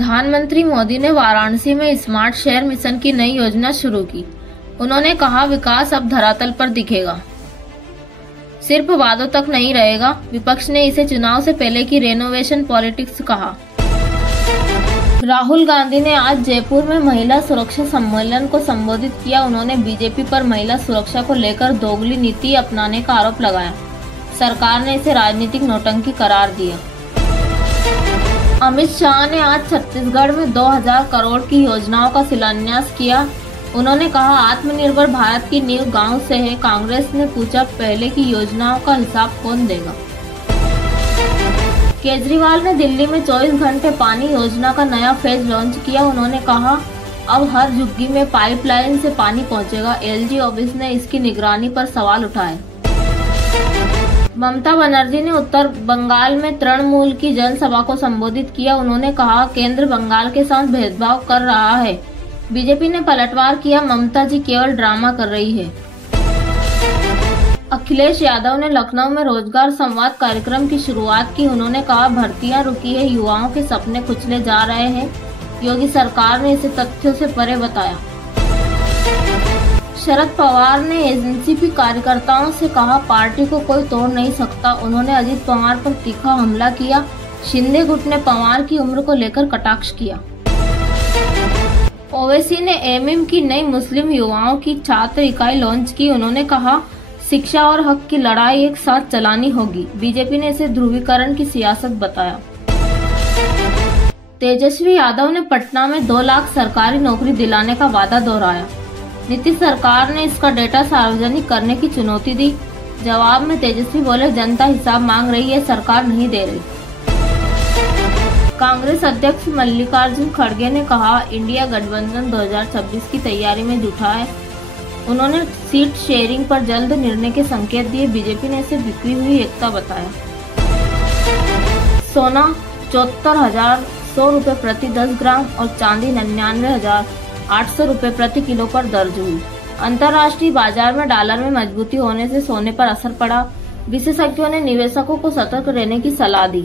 प्रधानमंत्री मोदी ने वाराणसी में स्मार्ट शहर मिशन की नई योजना शुरू की। उन्होंने कहा, विकास अब धरातल पर दिखेगा, सिर्फ वादों तक नहीं रहेगा। विपक्ष ने इसे चुनाव से पहले की रेनोवेशन पॉलिटिक्स कहा। राहुल गांधी ने आज जयपुर में महिला सुरक्षा सम्मेलन को संबोधित किया। उन्होंने बीजेपी पर महिला सुरक्षा को लेकर दोगली नीति अपनाने का आरोप लगाया। सरकार ने इसे राजनीतिक नौटंकी करार दिया। अमित शाह ने आज छत्तीसगढ़ में 2000 करोड़ की योजनाओं का शिलान्यास किया। उन्होंने कहा, आत्मनिर्भर भारत की नींव गांव से है। कांग्रेस ने पूछा, पहले की योजनाओं का हिसाब कौन देगा। केजरीवाल ने दिल्ली में 24 घंटे पानी योजना का नया फेज लॉन्च किया। उन्होंने कहा, अब हर झुग्गी में पाइपलाइन से पानी पहुंचेगा। एलजी ऑफिस ने इसकी निगरानी पर सवाल उठाए। ममता बनर्जी ने उत्तर बंगाल में तृणमूल की जनसभा को संबोधित किया। उन्होंने कहा, केंद्र बंगाल के साथ भेदभाव कर रहा है। बीजेपी ने पलटवार किया, ममता जी केवल ड्रामा कर रही है। अखिलेश यादव ने लखनऊ में रोजगार संवाद कार्यक्रम की शुरुआत की। उन्होंने कहा, भर्तियां रुकी है, युवाओं के सपने कुचले जा रहे हैं। योगी सरकार ने इसे तथ्यों से परे बताया। शरद पवार ने एनसीपी कार्यकर्ताओं से कहा, पार्टी को कोई तोड़ नहीं सकता। उन्होंने अजित पवार पर तीखा हमला किया। शिंदे गुट ने पवार की उम्र को लेकर कटाक्ष किया। ओवैसी ने एमएम की नई मुस्लिम युवाओं की छात्र इकाई लॉन्च की। उन्होंने कहा, शिक्षा और हक की लड़ाई एक साथ चलानी होगी। बीजेपी ने इसे ध्रुवीकरण की सियासत बताया। तेजस्वी यादव ने पटना में 2 लाख सरकारी नौकरी दिलाने का वादा दोहराया। नीतीश सरकार ने इसका डेटा सार्वजनिक करने की चुनौती दी। जवाब में तेजस्वी बोले, जनता हिसाब मांग रही है, सरकार नहीं दे रही। कांग्रेस अध्यक्ष मल्लिकार्जुन खड़गे ने कहा, इंडिया गठबंधन 2026 की तैयारी में जुटा है। उन्होंने सीट शेयरिंग पर जल्द निर्णय के संकेत दिए। बीजेपी ने इसे बिखरी हुई एकता बताया। सोना 74,100 रुपए प्रति 10 ग्राम और चांदी 99,800 रुपए प्रति किलो पर दर्ज हुई। अंतर्राष्ट्रीय बाजार में डॉलर में मजबूती होने से सोने पर असर पड़ा। विशेषज्ञों ने निवेशकों को सतर्क रहने की सलाह दी।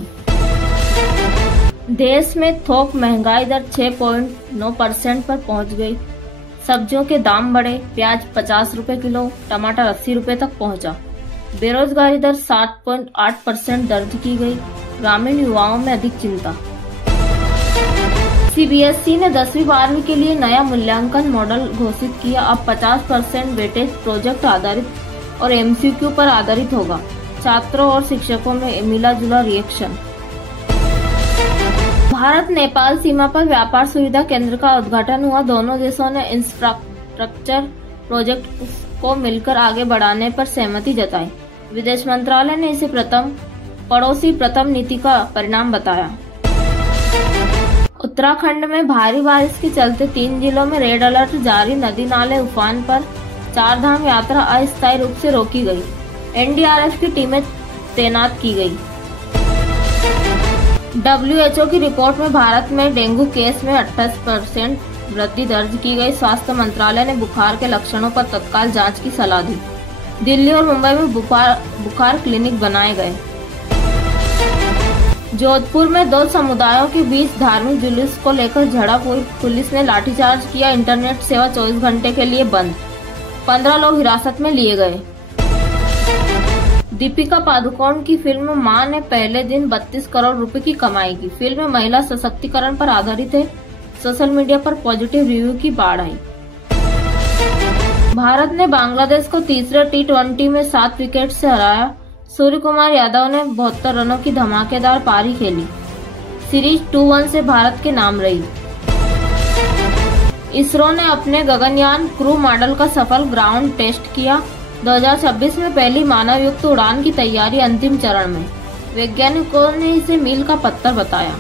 देश में थोक महंगाई दर 6.9% पर पहुंच गई। सब्जियों के दाम बढ़े। प्याज 50 रुपए किलो, टमाटर 80 रुपए तक पहुंचा। बेरोजगारी दर 7.8% दर्ज की गई। ग्रामीण युवाओं में अधिक चिंता। सीबीएसई ने 10वीं 12वीं के लिए नया मूल्यांकन मॉडल घोषित किया। अब 50% वेटेज प्रोजेक्ट आधारित और एमसीक्यू पर आधारित होगा। छात्रों और शिक्षकों में मिला जुला रिएक्शन। भारत नेपाल सीमा पर व्यापार सुविधा केंद्र का उद्घाटन हुआ। दोनों देशों ने इंफ्रास्ट्रक्चर प्रोजेक्ट को मिलकर आगे बढ़ाने पर सहमति जताई। विदेश मंत्रालय ने इसे पड़ोसी प्रथम नीति का परिणाम बताया। उत्तराखंड में भारी बारिश के चलते 3 जिलों में रेड अलर्ट जारी। नदी नाले उफान पर। 4 धाम यात्रा अस्थायी रूप से रोकी गई। एनडीआरएफ की टीमें तैनात की गई। WHO की रिपोर्ट में भारत में डेंगू केस में 28% वृद्धि दर्ज की गई। स्वास्थ्य मंत्रालय ने बुखार के लक्षणों पर तत्काल जांच की सलाह दी। दिल्ली और मुंबई में बुखार क्लिनिक बनाए गए। जोधपुर में 2 समुदायों के बीच धार्मिक जुलूस को लेकर झड़प हुई। पुलिस ने लाठीचार्ज किया। इंटरनेट सेवा 24 घंटे के लिए बंद। 15 लोग हिरासत में लिए गए। दीपिका पादुकोण की फिल्म मां ने पहले दिन 32 करोड़ रुपए की कमाई की। फिल्म महिला सशक्तिकरण पर आधारित है। सोशल मीडिया पर पॉजिटिव रिव्यू की बाढ़ आई। भारत ने बांग्लादेश को तीसरे T20 में 7 विकेट से हराया। सूर्य कुमार यादव ने 72 रनों की धमाकेदार पारी खेली। सीरीज 2-1 से भारत के नाम रही। इसरो ने अपने गगनयान क्रू मॉडल का सफल ग्राउंड टेस्ट किया। 2026 में पहली मानव युक्त उड़ान की तैयारी अंतिम चरण में। वैज्ञानिकों ने इसे मील का पत्थर बताया।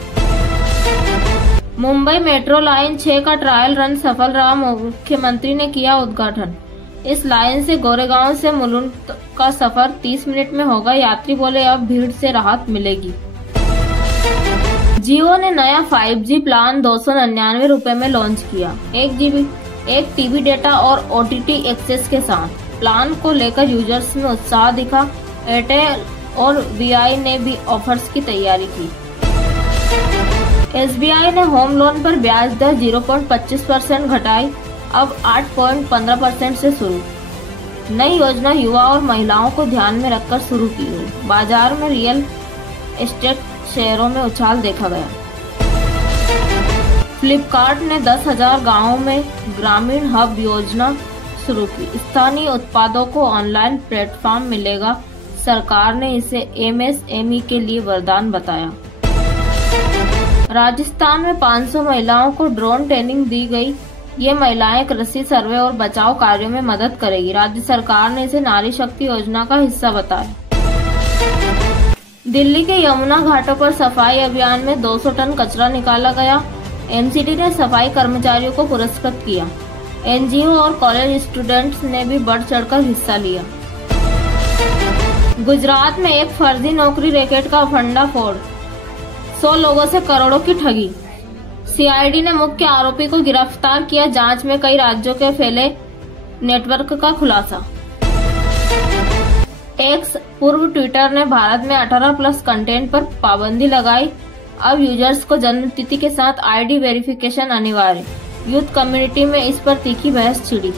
मुंबई मेट्रो लाइन 6 का ट्रायल रन सफल रहा। मुख्यमंत्री ने किया उद्घाटन। इस लाइन से गोरेगांव से मुलुंड का सफर 30 मिनट में होगा। यात्री बोले, अब भीड़ से राहत मिलेगी। जियो ने नया 5G प्लान 299 रुपए में लॉन्च किया। 1 GB 1 TB डेटा और OTT एक्सेस के साथ। प्लान को लेकर यूजर्स में उत्साह दिखा। एयरटेल और VI ने भी ऑफर्स की तैयारी की। SBI ने होम लोन पर ब्याज दर 0.25% घटाई, अब 8.15% से शुरू। नई योजना युवा और महिलाओं को ध्यान में रखकर शुरू की गई। बाजार में रियल एस्टेट शेयरों में उछाल देखा गया। फ्लिपकार्ट ने 10,000 गांवों में ग्रामीण हब योजना शुरू की। स्थानीय उत्पादों को ऑनलाइन प्लेटफॉर्म मिलेगा। सरकार ने इसे MSME के लिए वरदान बताया। राजस्थान में 500 महिलाओं को ड्रोन ट्रेनिंग दी गई। ये महिलाएं कृषि सर्वे और बचाव कार्यों में मदद करेगी। राज्य सरकार ने इसे नारी शक्ति योजना का हिस्सा बताया। दिल्ली के यमुना घाटों पर सफाई अभियान में 200 टन कचरा निकाला गया। MCD ने सफाई कर्मचारियों को पुरस्कृत किया। NGO और कॉलेज स्टूडेंट्स ने भी बढ़ चढ़कर हिस्सा लिया। गुजरात में एक फर्जी नौकरी रैकेट का भंडाफोड़, 100 लोगों से करोड़ों की ठगी। CID ने मुख्य आरोपी को गिरफ्तार किया। जांच में कई राज्यों के फैले नेटवर्क का खुलासा। एक्स पूर्व ट्विटर ने भारत में 18+ कंटेंट पर पाबंदी लगाई। अब यूजर्स को जन्म तिथि के साथ ID वेरिफिकेशन अनिवार्य। यूथ कम्युनिटी में इस पर तीखी बहस छिड़ी।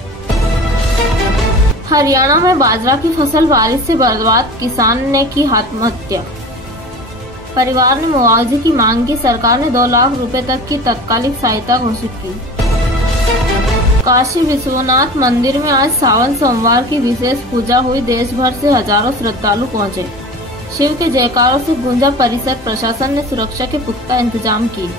हरियाणा में बाजरा की फसल बारिश से बर्बाद, किसान ने की आत्महत्या। परिवार ने मुआवजे की मांग की। सरकार ने 2 लाख रुपए तक की तत्कालिक सहायता घोषित की। काशी विश्वनाथ मंदिर में आज सावन सोमवार की विशेष पूजा हुई। देश भर से हजारों श्रद्धालु पहुंचे। शिव के जयकारों से गूंजा परिसर। प्रशासन ने सुरक्षा के पुख्ता इंतजाम किए।